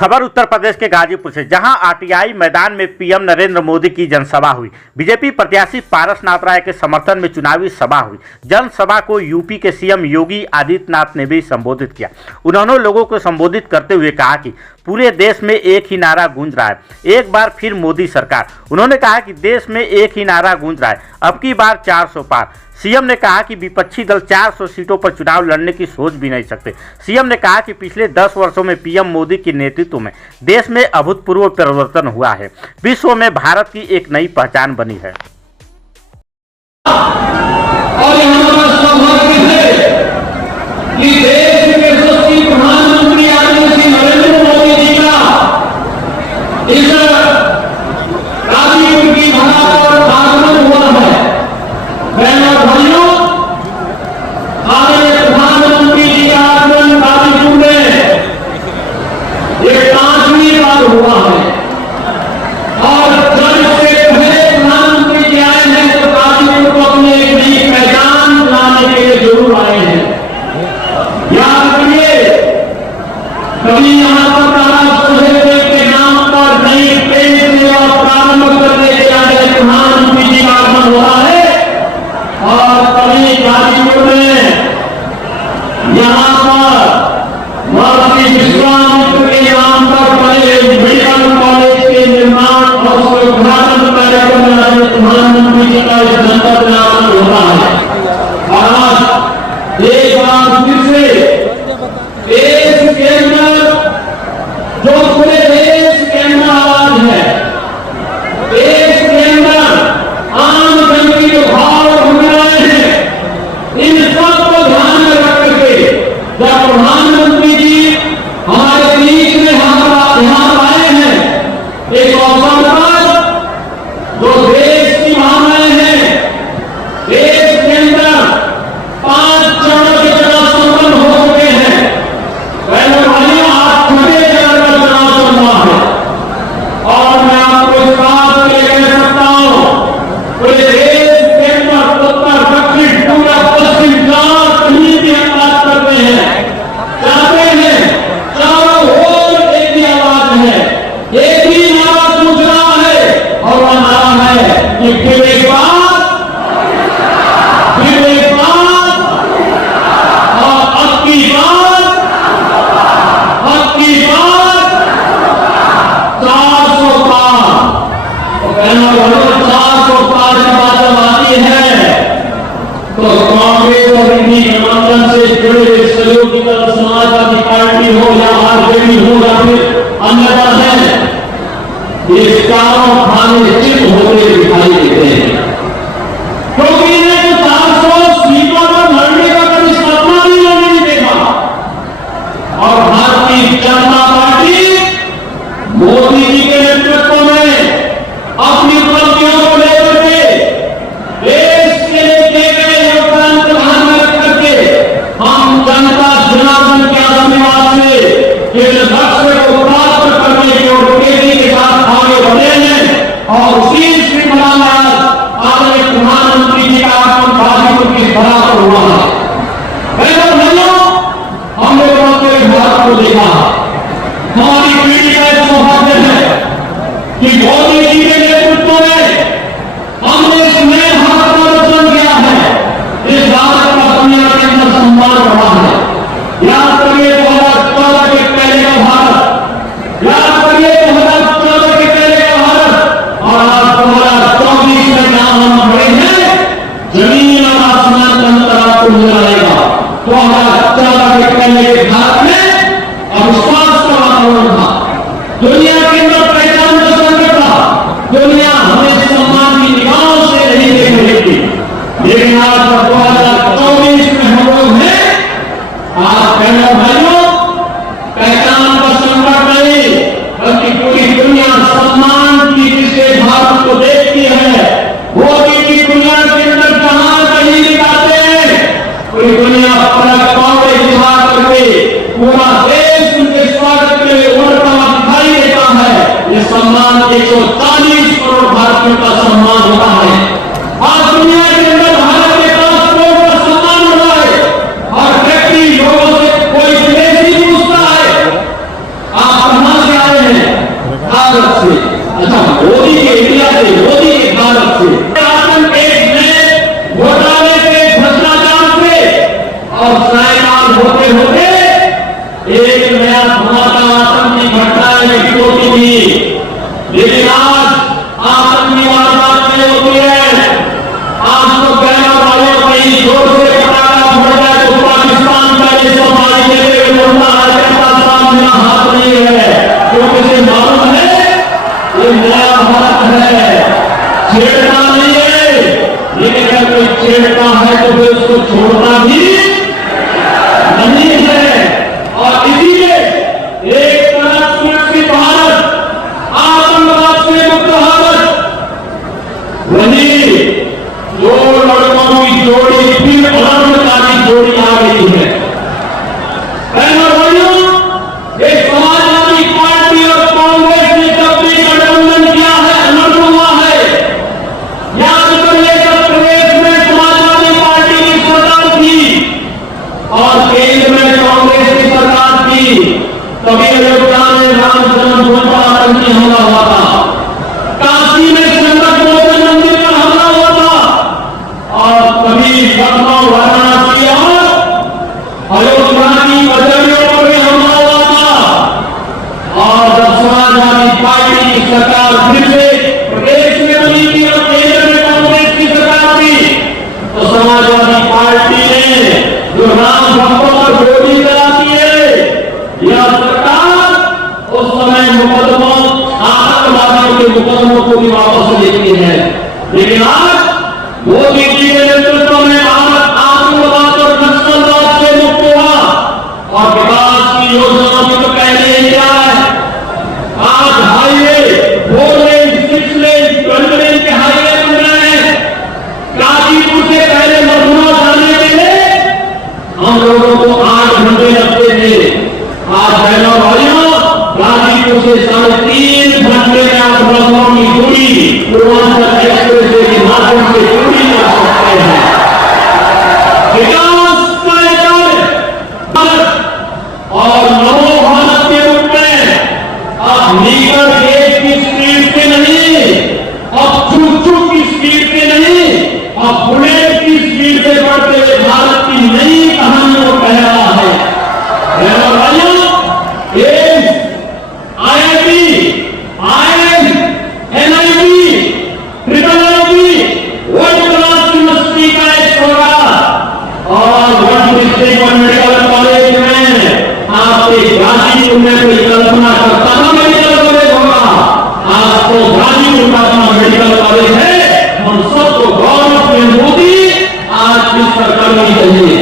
खबर उत्तर प्रदेश के गाजीपुर से, जहां आरटीआई मैदान में पीएम नरेंद्र मोदी की जनसभा हुई। बीजेपी प्रत्याशी पारसनाथ राय के समर्थन में चुनावी सभा हुई। जनसभा को यूपी के सीएम योगी आदित्यनाथ ने भी संबोधित किया। उन्होंने लोगों को संबोधित करते हुए कहा कि पूरे देश में एक ही नारा गूंज रहा है, एक बार फिर मोदी सरकार। उन्होंने कहा कि देश में एक ही नारा गूंज रहा है, अब की बार 400 पार। सीएम ने कहा कि विपक्षी दल 400 सीटों पर चुनाव लड़ने की सोच भी नहीं सकते। सीएम ने कहा कि पिछले 10 वर्षों में पीएम मोदी के नेतृत्व में देश में अभूतपूर्व परिवर्तन हुआ है। विश्व में भारत की एक नई पहचान बनी है। और यहाँ पर सौभाग्य है कि देश के यशस्वी प्रधानमंत्री आदरणीय नरेंद्र मोदी जी का इस गाजीपुर की धरा पर आगमन हुआ है। बहनों और भाइयों, आदरणीय प्रधानमंत्री जी का आगमन गाजीपुर में ये 5वीं बार हुआ है। और जब इससे पहले प्रधानमंत्री जी आए हैं तो गाजीपुर को अपने एक नई पहचान बनाने के लिए जरूर आए हैं। याद करिए, कभी यहाँ पर दादा सोहेल के नाम पर नई ट्रेन सेवा प्रारंभ करने के लिए प्रधानमंत्री जी का आगमन हुआ है। और कभी गाजीपुर में यहाँ पर महर्षि विश्वामित्र के नाम पर बने मेडिकल कॉलेज के निर्माण और उसके उद्घाटन कार्यक्रम में प्रधानमंत्री जी का इस जनपद में आगमन होता है। और आज एक बार फिर से देश के अंदर जो पूरे देश के अंदर आवाज है, देश के अंदर आम जन की जो भाव घूम रहे हैं, इन सबको ध्यान में रख करके जब प्रधानमंत्री जी हमारे बीच में यहाँ आए हैं, एक अवसर पर जो देश की भावनाएं हैं, देश के अंदर 5 चरणों के चुनाव संपन्न हो चुके हैं। पहले भाइयों, आज 6वें चरण का चुनाव चल रहा है। और मैं आपको इस बात के लिए कह सकता हूं, पूरे देश के अंदर उत्तर दक्षिण पूर्व पश्चिम जहां कहीं भी हम बात करते हैं, चाहते हैं, चारों ओर एक ही आवाज है, एक ही नारा गूंज रहा है। और वह नारा है कि फिर एक बार, फिर एक बार, और अब की बार, अब की बार 400 पार। तो बहनों और 400 पार की बात जब आती है तो कांग्रेस और इनकी गठबंधन से जुड़े सहयोगी दल समाजवादी पार्टी हो या आरजेडी हो या फिर अन्य दल है, ये चारों खाने चित होते दिखाई देते हैं। क्योंकि इन्हें 400 सीटों पर लड़ने का कभी सपना भी नहीं देखा। और भारतीय जनता पार्टी मोदी जी के नेतृत्व में अपनी उपलब्धियों को लेकर के देश के लिए दिए गए योगदान को ध्यान में रख करके हम जनता जनार्दन के आशीर्वाद से इस लक्ष्य को प्राप्त करने की ओर तेजी के साथ आगे बढ़े हैं। और उसी श्रृंखला में आदरणीय प्रधानमंत्री जी का आगमन गाजीपुर की धरा पर हुआ है। हमने पूरे भारत को देखा, हमारी पीढ़ी का एक सौभाग्य है कि मोदी जी के नेतृत्व में हमने इस नए भारत का रचन किया है। इस भारत का दुनिया के अंदर सम्मान बढ़ा है। याद करिए 2014 के पहले का भारत, याद करिए 2014 के पहले का भारत, और आज 2024 में जहां हम खड़े हैं, जमीन और आसमान का अंतर आपको नजर आएगा। 2014 के पहले के भारत में अविश्वास का वातावरण था, दुनिया के अंदर पहचान का संकट था, दुनिया हमें सम्मान की निगाहों से नहीं देख रही थी। लेकिन आज 2024 में हम लोग हैं, आज बहनों भाइयों, पहचान का संकट नहीं बल्कि पूरी दुनिया सम्मान की दृष्टि भारत को देखती है। मोदी की दुनिया के अंदर जहां कहीं दिखाते हैं, पूरी दुनिया पलक पावे दिखा करके पूरा देश उनके स्वागत के लिए उमड़ता हुआ दिखाई देता है। ये सम्मान 140 करोड़ भारतीयों का सम्मान होता है। आज दुनिया के अंदर भारत के पासपोर्ट का सम्मान हो रहा है। और व्यक्ति लोगों से कोई विदेशी पूछता है, आप कहां से भारत से, अच्छा मोदी के इंडिया से, मोदी के भारत से, राशन एक में घोटाले से, भ्रष्टाचार से और साइकाल होते होते एक नया धमाका आतंकी घटनाएं में होती थी। लेकिन आज आतंकी वारदात नहीं होती है। आज तो कहना वाले कहीं जोर से पटाखा फट जाए तो पाकिस्तान का ये सोमाली के लिए मुर्दा कहता सामने हाथ नहीं है, क्योंकि इसे मालूम है ये नया भारत है, छेड़ना नहीं है। लेकिन अगर कोई छेड़ता है तो फिर उसको छोड़ना भी नहीं है। और इसीलिए एक तरफ सुरक्षित भारत, आतंकवाद से मुक्त भारत, वही दो लड़कों की जोड़ी फिर आतंकवादी जोड़ी आ गई है। बहनों भाइयों, एक समाजवादी पार्टी और कांग्रेस ने जब भी गठबंधन किया है, अलग हुआ है। याद करिए जब प्रदेश में समाजवादी पार्टी की सरकार थी और केंद्र में कांग्रेस की सरकार थी, तभी अयोध्या में राम जन्मभूमि पर आतंकी हमला हुआ था, काशी में संकट मोचन मंदिर पर हमला हुआ था और तभी लखनऊ, वाराणसी और अयोध्या की कचहरियों पर भी हमला हुआ था। और जब समाजवादी पार्टी की सरकार फिर से प्रदेश में बनी थी और केंद्र में कांग्रेस की सरकार थी, तो समाजवादी पार्टी ने जो राम भक्तों पर गोली चलाती है, यह सरकार उस समय मुकदमों, आतंकवादियों के मुकदमों को भी वापस लेती है। लेकिन आज मोदी जी के नेतृत्व में भारत आतंकवाद और नक्सलवाद से मुक्त हुआ और विकास की योजनाओं में तो पहले ही क्या है। आज हाईवे 4 लेन, 6 लेन, 12 लेन के हाईवे बन रहे हैं। गाजीपुर से पहले मथुरा जाने के लिए हम लोगों को 8 घंटे लगते थे। आज बहनों भाइयों, गाजीपुर से 3.5 घंटे में आप लखनऊ की दूरी पूर्वांचल एक्सप्रेस वे के माध्यम से पूरी कर सकते हैं। विकास का भारत और नमो भारत के रूप में अब लीगर गेज की स्पीड से नहीं, अब चूचू की स्पीड से नहीं, अब बुलेट की स्पीड से बढ़ते हुए भारत की नई कहानी को कह रहा है। बहनों भाइयों, AIIMS, IIT, IIM, NIT, IIIT, world class university का एक प्रोग्राम और वर्ल्ड डिस्ट्रिक्ट मेडिकल कॉलेज में आपके गाजीपुर में कोई कल्पना करता था मेडिकल कॉलेज होगा, आज तो गाजीपुर का अपना मेडिकल कॉलेज है। हम सबको गौरव की अनुभूति आज की सरकार में चाहिए।